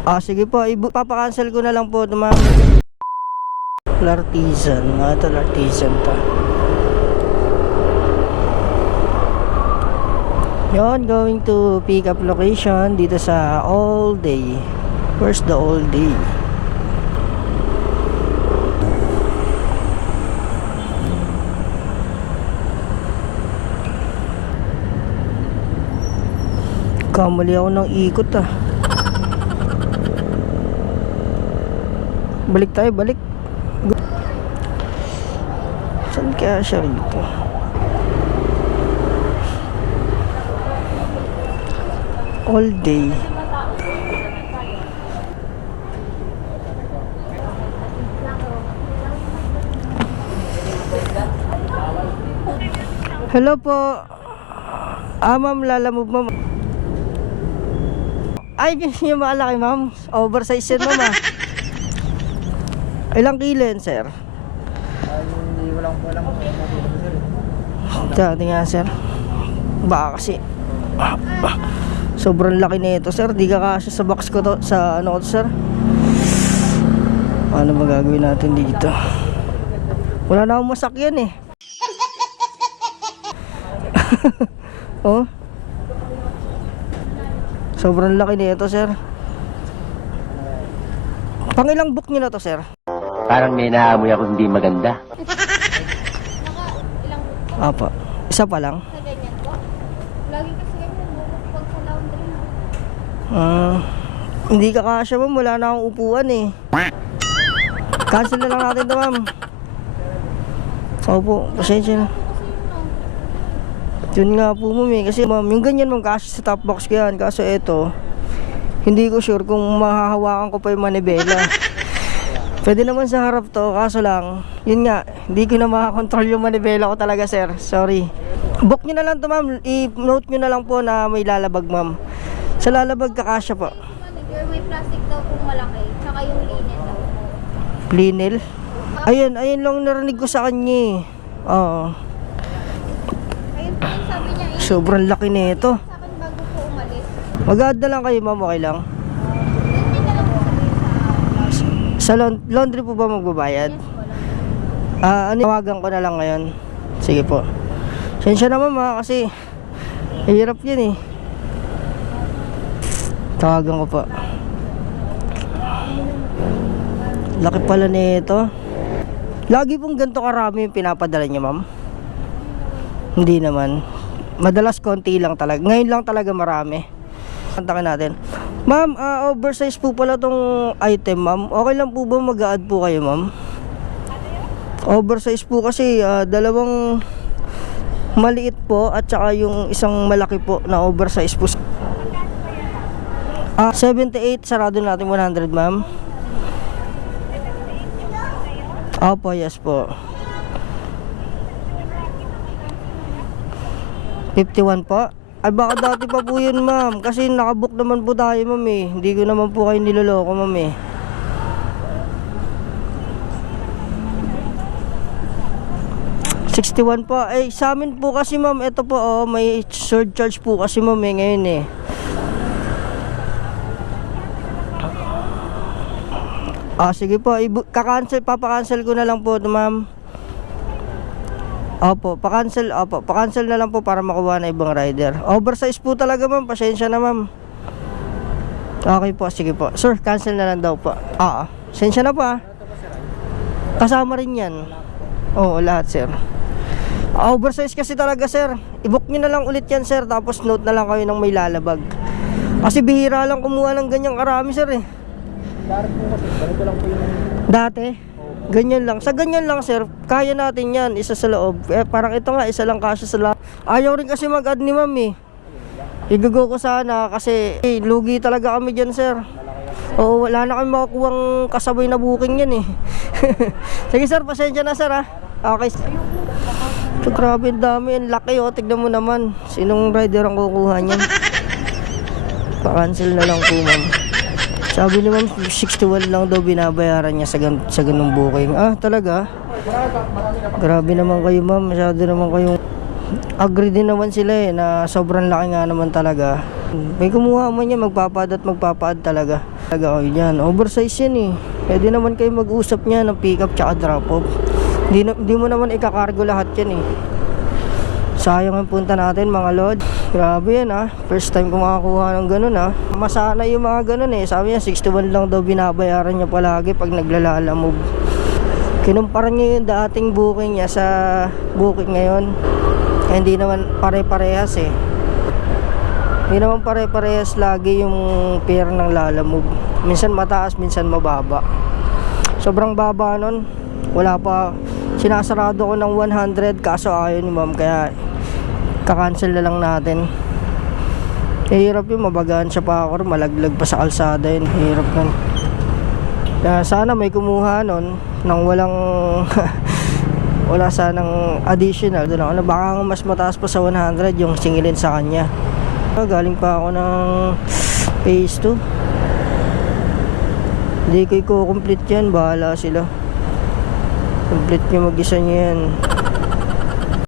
Sige po, papakancel ko na lang po ito, ma'am. Lartisan, ito Lartisan to. Yon, going to pick up location dito sa All Day. Where's the All Day? Kamali ako ng ikot ah. Balik tayo, balik. Saan kaya siya rito? All Day. Hello po. Ma'am, lalamove ma'am. Ay, ganyan yung malaki ma'am. Oversize yan ma'am ah. Ilang kilo yan sir? Hindi ko lang po alam kung Tingnan nga sir. Baka kasi sobrang laki na ito sir. Di ka kasya sa box ko to. Sa ano ko to sir. Ano magagawin natin dito? Wala na akong masakyan eh. Oh, sobrang laki na ito sir. Pang ilang book nyo na to sir? Parang may naamoy ako hindi maganda. Apa, isa pa lang. Sa ganyan po. Lagi kasi ganyan, bubukpag sa laundry na. Hindi ka kasya ma'am, wala na akong upuan eh. Cancel na lang natin ito ma'am. Opo, pasensya na. Yun nga po ma'am eh, kasi ma'am, yung ganyan ma'am kasya sa top box ko yan. Kaso ito, hindi ko sure kung mahahawakan ko pa yung manibela. Pwede naman sa harap to, kaso lang, yun nga, hindi ko na makakontrol yung manibela ko talaga sir. Sorry. Book nyo na lang to ma'am, i-note nyo na lang po na may lalabag ma'am. Sa lalabag kakasya po. May plastic daw kung malaki, tsaka yung linen daw. Linil? Ayun lang narinig ko sa kanya eh. Oo. Ayun po yung sabi niya, Sobrang laki na ito. sa akin bago po umalis. Mag-add na lang kayo ma'am, okay lang. Doon niya na lang po sabihin Sa sa laundry po ba magbabayad? yes po lang. Tawagan ko na lang ngayon. Sige po. Sensya na ma'am ha, kasi hirap yan eh. Tawagan ko po. Laki pala nito. Lagi pong ganito karami yung pinapadala niya ma'am? Hindi naman. Madalas konti lang talaga. Ngayon lang talaga marami. Kontakin natin. Ma'am, oversize po pala tong item ma'am. Okay lang po ba mag-a-add po kayo ma'am? Oversize po kasi dalawang maliit po at saka yung isang malaki po na oversize po. 78, sarado natin 100 ma'am. Opo, yes po. 51 po. Ay baka dati pa po yun ma'am. Kasi nakabook naman po tayo ma'am eh. Hindi ko naman po kayo niloloko ma'am eh. $61 po. Eh sa amin po kasi ma'am, ito po oh, may surcharge po kasi ma'am eh ngayon eh. Sige po, papakancel ko na lang po ito ma'am. Opo, pakancel na lang po para makuha na ibang rider. Oversize po talaga ma'am, pasensya na ma'am. Okay po, sige po. Sir, cancel na lang daw po. Pasensya na po ah. Kasama rin yan. Oo, lahat sir. Oversize kasi talaga sir. I-book nyo na lang ulit yan sir, tapos note na lang kayo ng may lalabag. Kasi bihira lang kumuha ng ganyang karami sir eh. ganito lang po yung... Dati? Ganyan lang. Sa ganyan lang sir, kaya natin yan, isa sa loob. Parang ito nga, isa lang kasya sa loob. Ayaw rin kasi mag-add ni ma'am eh. Igago ko sana kasi lugi talaga kami dyan sir. Oo, wala na kami makakuhang kasabay na booking yan eh. Sige sir, pasensya na sir ha. Okay. So, grabe ang dami, ang laki oh. Tignan mo naman, sinong rider ang kukuha niyan. Pa-cancel na lang po ma'am. Sabi ni ma'am, 61 lang daw binabayaran niya sa ganung booking. Talaga? Grabe naman kayo ma'am, masyado naman kayong... Agree din naman sila eh, na sobrang laki nga naman talaga. May kumuha man yan, magpapaad talaga. Talaga kayo dyan. Oversize yan eh. Pwede naman kayo mag-usap niya ng pick up tsaka drop off. Di mo naman ikakargo lahat yan eh. Sayang ang punta natin mga lord. Grabe yan ah. First time ko makakuha ng ganun ah. Masana yung mga ganun eh. Sabi niya 61 lang daw binabayaran niya palagi pag naglalalamove. Kinumpara niya yung dating booking niya sa booking ngayon. Hindi naman pare-parehas eh. Hindi naman pare-parehas lagi yung fare ng Lalamove. Minsan mataas, minsan mababa. Sobrang baba nun. Wala pa. Sinasarado ko ng 100 kaso ayaw ni ma'am kaya kakancel na lang natin. Hirap yun, mabagaan siya pa ako, malaglag pa sa kalsada yun. Hirap nun. Kaya sana may kumuha nun nang walang wala sanang additional. Doon ako, baka mas mataas pa sa 100 yung singilin sa kanya. Galing pa ako ng phase 2. Hindi ko i-complete yan, bahala sila. Complete nyo mag-isa nyo yan.